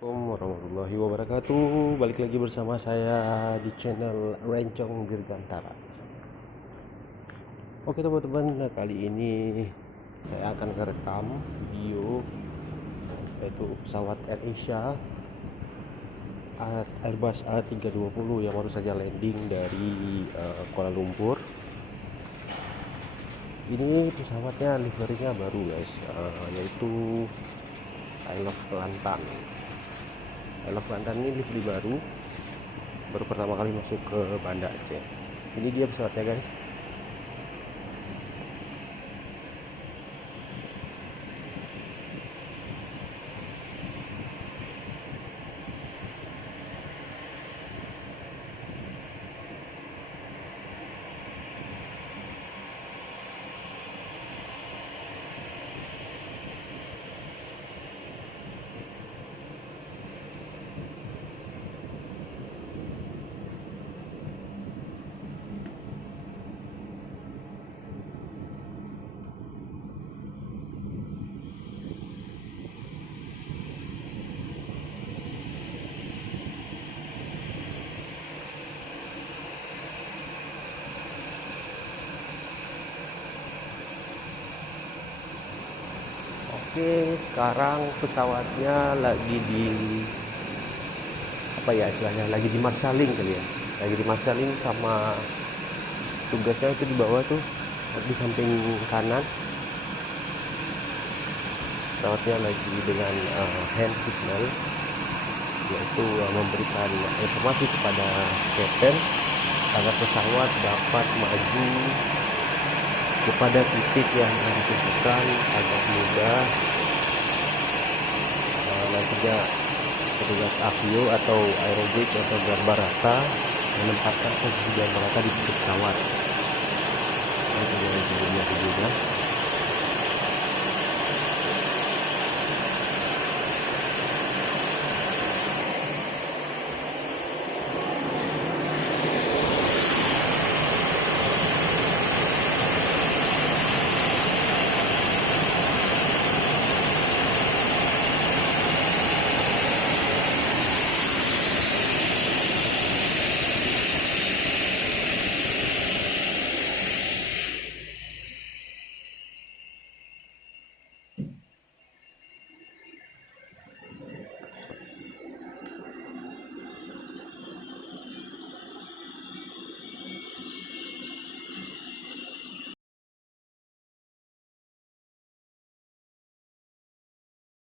Assalamualaikum warahmatullahi wabarakatuh. Balik lagi bersama saya di channel Rencong Dirgantara. Oke teman-teman, kali ini saya akan merekam video yaitu pesawat AirAsia Airbus A320 yang baru saja landing dari Kuala Lumpur. Ini pesawatnya liverinya baru guys, yaitu I Love Kelantan. I Love Kelantan ini livery baru pertama kali masuk ke Banda Aceh. Ini dia pesawatnya guys. Oke, sekarang pesawatnya lagi di istilahnya lagi di marshaling kali ya. Lagi di marshaling sama tugasnya itu di bawah tuh, di samping kanan. Pesawatnya lagi dengan hand signal, yaitu memberikan informasi kepada kapten agar pesawat dapat maju kepada titik yang ditentukan agar mudah nantinya petugas avio atau aerobridge atau garbarata menempatkan posisi garbarata di titik pesawat.